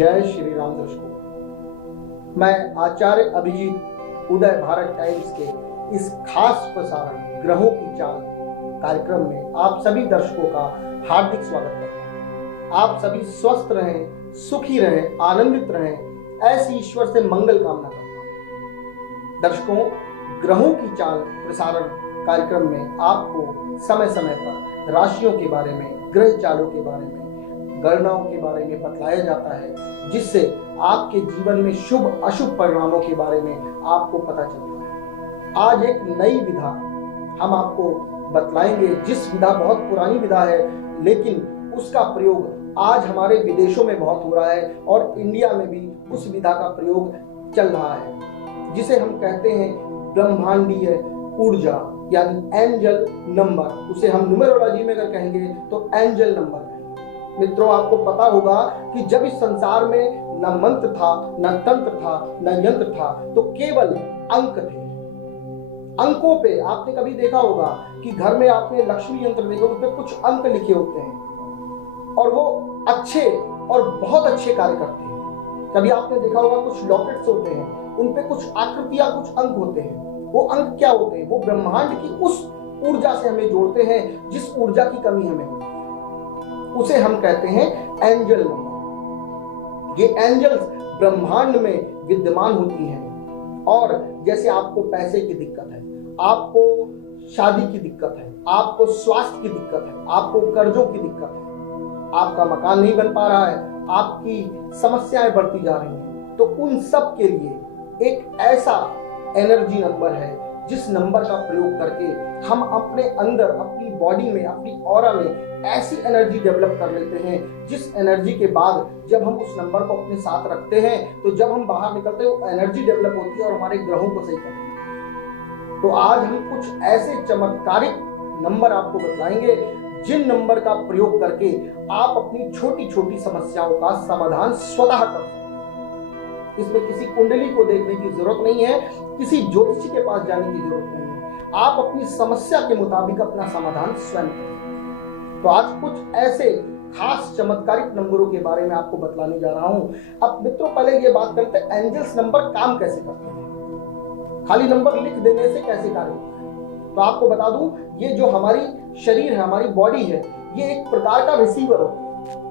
जय श्री राम दर्शकों, मैं आचार्य अभिजीत उदय भारत टाइम्स के इस खास प्रसारण ग्रहों की चाल कार्यक्रम में आप सभी दर्शकों का हार्दिक स्वागत करता हूं। आप सभी स्वस्थ रहें, सुखी रहें, आनंदित रहें, ऐसी ईश्वर से मंगल कामना करता हूं। दर्शकों, ग्रहों की चाल प्रसारण कार्यक्रम में आपको समय समय पर राशियों के बारे में, ग्रह चालों के बारे में, गणनाओं के बारे में बतलाया जाता है, जिससे आपके जीवन में शुभ अशुभ परिणामों के बारे में आपको पता चलता है। आज एक नई विधा हम आपको बतलाएंगे, जिस विधा बहुत पुरानी विधा है, लेकिन उसका प्रयोग आज हमारे विदेशों में बहुत हो रहा है और इंडिया में भी उस विधा का प्रयोग चल रहा है, जिसे हम कहते हैं ब्रह्मांडीय ऊर्जा, यानी एंजल नंबर। उसे हम न्यूमेरोलॉजी में अगर कहेंगे तो एंजल नंबर। मित्रों, आपको पता होगा कि जब इस संसार में न मंत्र था, न तंत्र था, न यंत्र था, तो केवल अंक थे। अंकों पे आपने कभी देखा होगा कि घर में आपने लक्ष्मी यंत्र देखा, उस पे कुछ अंक लिखे होते हैं और वो अच्छे और बहुत अच्छे कार्य करते हैं। कभी आपने देखा होगा कुछ लॉकेट्स होते हैं, उन पे कुछ आकृतियां, कुछ अंक होते हैं। वो अंक क्या होते हैं? वो ब्रह्मांड की उस ऊर्जा से हमें जोड़ते हैं जिस ऊर्जा की कमी हमें होती है। उसे हम कहते हैं एंजल नंबर। ये एंजल्स ब्रह्मांड में विद्यमान होती हैं और जैसे आपको पैसे की दिक्कत है, आपको शादी की दिक्कत है, आपको स्वास्थ्य की दिक्कत है, आपको कर्जों की दिक्कत है, आपका मकान नहीं बन पा रहा है, आपकी समस्याएं बढ़ती जा रही हैं, तो उन सब के लिए एक ऐसा एनर्जी नंबर है जिस नंबर का प्रयोग करके हम अपने अंदर, अपनी बॉडी में, अपनी ऑरा में ऐसी एनर्जी डेवलप कर लेते हैं, जिस एनर्जी के बाद जब हम उस नंबर को अपने साथ रखते हैं तो जब हम बाहर निकलते हैं वो एनर्जी डेवलप होती है और हमारे ग्रहों को सही करती है। तो आज हम कुछ ऐसे चमत्कारिक नंबर आपको बताएंगे जिन नंबर का प्रयोग करके आप अपनी छोटी छोटी समस्याओं का समाधान स्वतः कर सकते हैं। इसमें किसी कुंडली को देखने की जरूरत नहीं है, किसी ज्योतिषी के पास जाने की जरूरत नहीं है। आप अपनी समस्या के मुताबिक अपना समाधान स्वयं करें। तो आज कुछ ऐसे खास चमत्कारिक नंबरों के बारे में आपको बतलाने जा रहा हूं। अब मित्रों, पहले ये बात करते हैं एंजल्स नंबर काम कैसे करते हैं, खाली नंबर लिख देने से कैसे कार्य होता है। तो आपको बता दूं, ये जो हमारी शरीर है, हमारी बॉडी है, ये एक प्रकार का रिसीवर होता है।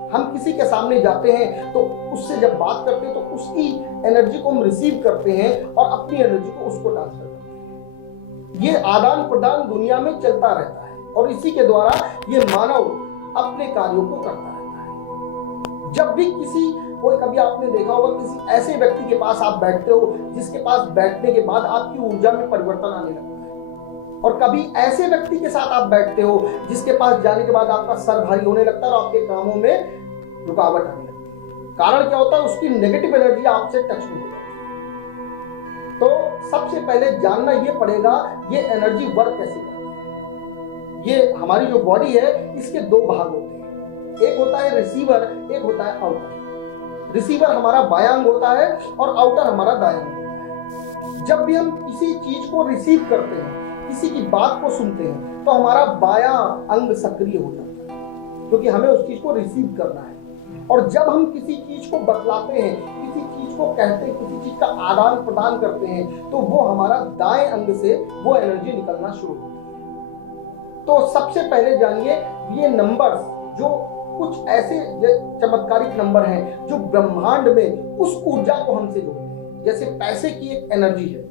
हम किसी के सामने जाते हैं तो उससे जब बात करते हैं तो उसकी एनर्जी को हम रिसीव करते हैं और अपनी एनर्जी को उसको ट्रांसफर करते हैं। ये आदान प्रदान दुनिया में चलता रहता है और इसी के द्वारा ये मानव अपने कार्यों को करता रहता है। जब भी कभी आपने देखा होगा किसी ऐसे व्यक्ति के पास आप बैठते हो जिसके पास बैठने के बाद आपकी ऊर्जा में परिवर्तन आने लगता है, और कभी ऐसे व्यक्ति के साथ आप बैठते हो जिसके पास जाने के बाद आपका सर भारी होने लगता है और आपके कामों में रुकावट आने लगती है। कारण क्या होता है? उसकी नेगेटिव एनर्जी आपसे टच नहीं होती। तो सबसे पहले जानना यह पड़ेगा ये एनर्जी वर्क कैसे करती है। ये हमारी जो बॉडी है, इसके दो भाग होते हैं, एक होता है रिसीवर, एक होता है आउटर। रिसीवर हमारा बायां अंग होता है और आउटर हमारा दायां अंग होता है। जब भी हम किसी चीज को रिसीव करते हैं, किसी की बात को सुनते हैं, तो हमारा बायां अंग सक्रिय हो जाता है, क्योंकि हमें उस चीज को रिसीव करना है। और जब हम किसी चीज को बतलाते हैं, किसी चीज को कहते हैं, किसी चीज का आदान प्रदान करते हैं, तो वो हमारा दाएं अंग से वो एनर्जी निकलना शुरू होती है। तो सबसे पहले जानिए ये नंबर्स, जो कुछ ऐसे चमत्कारिक नंबर हैं जो ब्रह्मांड में उस ऊर्जा को हमसे जोड़ते हैं। जैसे पैसे की एक एनर्जी है,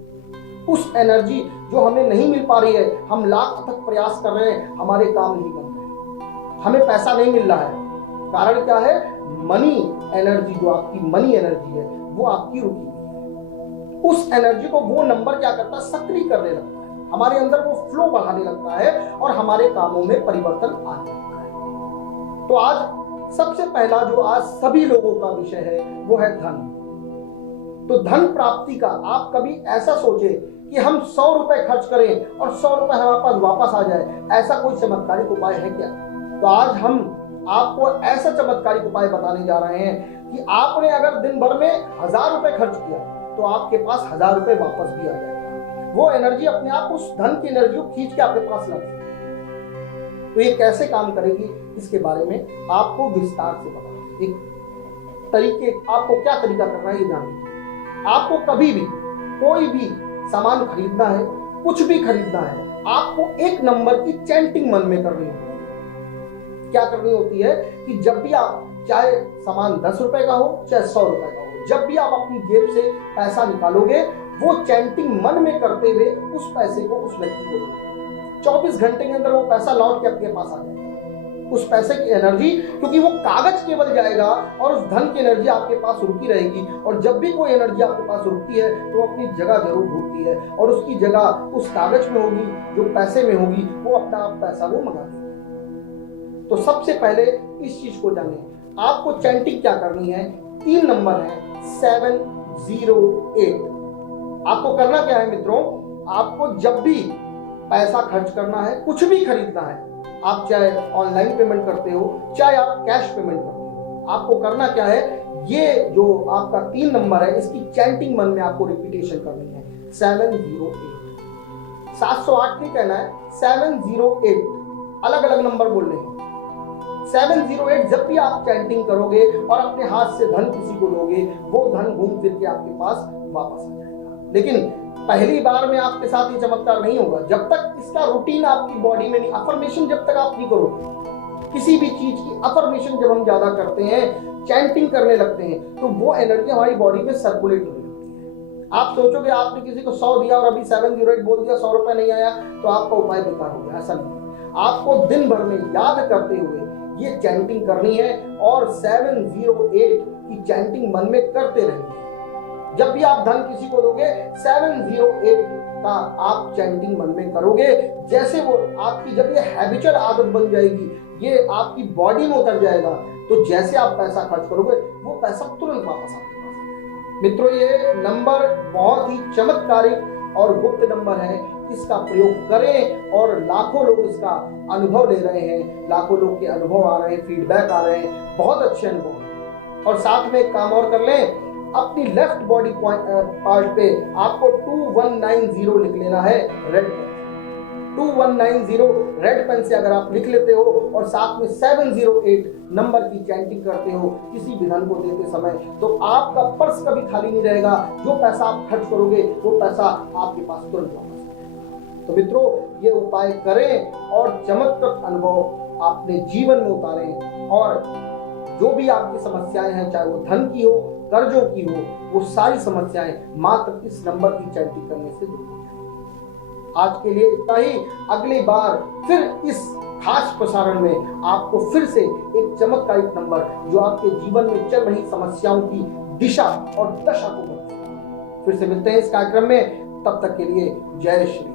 उस एनर्जी जो हमें नहीं मिल पा रही है, हम लाख अथक प्रयास कर रहे हैं, हमारे काम नहीं बन रहे, हमें पैसा नहीं मिल रहा है। कारण क्या है? मनी एनर्जी, जो आपकी मनी एनर्जी है वो आपकी रुकी हुई है। उस एनर्जी को वो नंबर क्या करता है? सक्रिय करने लगता है, हमारे अंदर वो फ्लो बढ़ाने लगता है और हमारे कामों में परिवर्तन आने लगता है। तो आज सबसे पहला जो आज सभी लोगों का विषय है वो है धन। तो धन प्राप्ति का आप कभी ऐसा सोचे कि हम 100 रुपए खर्च करें और 100 रुपए हमारे पास वापस आ जाए, ऐसा कोई चमत्कारिक उपाय है क्या? तो आज हम आपको ऐसा चमत्कारिक उपाय बताने जा रहे हैं कि आपने अगर दिन भर में 1000 रुपए खर्च किया तो आपके पास 1000 रुपए वापस भी आ जाएगा। वो एनर्जी अपने आप उस धन की एनर्जी को खींच के आपके पास लाती है। तो ये कैसे काम करेगी, इसके बारे में आपको विस्तार से बताऊंगा। तरीके, आपको क्या तरीका करना है ये जान लीजिए। आपको कभी भी कोई भी सामान खरीदना है, कुछ भी खरीदना है, आपको एक नंबर की चैंटिंग मन में करनी होती है। क्या करनी होती है कि जब भी आप, चाहे सामान 10 रुपए का हो चाहे 100 रुपए का हो, जब भी आप अपनी जेब से पैसा निकालोगे, वो चैंटिंग मन में करते हुए उस पैसे को उस व्यक्ति को दो। 24 घंटे के अंदर वो पैसा लौट के आपके पास आ जाएगा। उस पैसे की एनर्जी, क्योंकि वो कागज केवल जाएगा और उस धन की एनर्जी आपके पास रुकी रहेगी। और जब भी कोई एनर्जी आपके पास रुकती है तो अपनी जगह जरूर ढूंढती है, और उसकी जगह उस कागज में होगी, जो पैसे में होगी, वो अपना आप पैसा वो मंगा लेगी। तो सबसे पहले इस चीज को जानिए, आपको चैंटिंग क्या करनी है। 3 नंबर है 708। आपको करना क्या है मित्रों, आपको जब भी पैसा खर्च करना है, कुछ भी खरीदना है, आप चाहे ऑनलाइन पेमेंट करते हो चाहे आप कैश पेमेंट करते हो, आपको करना क्या है, ये जो आपका 3 नंबर है इसकी चैंटिंग मन में आपको रिपीटेशन करनी है। 708, 708 नहीं कहना है, 708 अलग अलग नंबर बोलने हैं। 708 जब भी आप चैंटिंग करोगे और अपने हाथ से धन किसी को दोगे, वो धन घूम फिर के आपके पास वापस आ जाएगा। लेकिन पहली बार में आपके साथ ये चमत्कार नहीं होगा जब तक इसका रूटीन आपकी बॉडी में नहीं, अफर्मेशन जब तक आप नहीं करोगे। किसी भी चीज की अफर्मेशन जब हम ज्यादा करते हैं, चैंटिंग करने लगते हैं, तो वो एनर्जी हमारी बॉडी में सर्कुलेट होने लगती है। आप सोचोगे आपने किसी को 100 दिया और अभी 708 बोल दिया, 100 रुपए नहीं आया, तो आपका उपाय बेकार हो गया। ऐसा नहीं, आपको दिन भर में याद करते हुए ये चैंटिंग करनी है और 708 की चैंटिंग मन में करते रहेंगे। जब भी आप धन किसी को दोगे, 708 का आप चैंटिंग मन में करोगे। जैसे वो आपकी, जब ये हैबिचुअल आदत बन जाएगी, ये आपकी बॉडी में उतर जाएगा, तो जैसे आप पैसा खर्च करोगे वो पैसा तुरंत वापस आपके पास आएगा। मित्रों, ये नंबर बहुत ही चमत्कारिक और गुप्त नंबर है। इसका प्रयोग करें और लाखों लोग इसका अनुभव ले रहे हैं, लाखों लोग के अनुभव आ रहे हैं, फीडबैक आ रहे हैं, बहुत अच्छे अनुभव। और साथ में एक काम और कर लें, अपनी लेफ्ट बॉडी पार्ट पे आपको 2190 लिख लेना है रेड पेन। 2190 रेड पेन से अगर आप लिख लेते हो और साथ में 708 नंबर की चैंटिंग करते हो किसी भी धन को देते समय, तो आपका पर्स कभी खाली नहीं रहेगा। जो पैसा आप खर्च करोगे वो पैसा आपके पास तुरंत वापस आएगा। तो मित्रों, ये उपाय करें और चमत्कृत अनुभव अपने जीवन में उतारें, और जो भी आपकी समस्याएं हैं, चाहे वो धन की हो, कर्जों की हो, वो सारी समस्याएं मात्र इस नंबर की चैंटिंग करने से दूर हो जाएंगी। आज के लिए इतना ही। अगली बार फिर इस खास प्रसारण में आपको फिर से एक चमत्कारिक नंबर, जो आपके जीवन में चल रही समस्याओं की दिशा और दशा को बदलेगा। फिर से मिलते हैं इस कार्यक्रम में, तब तक के लिए जय श्री।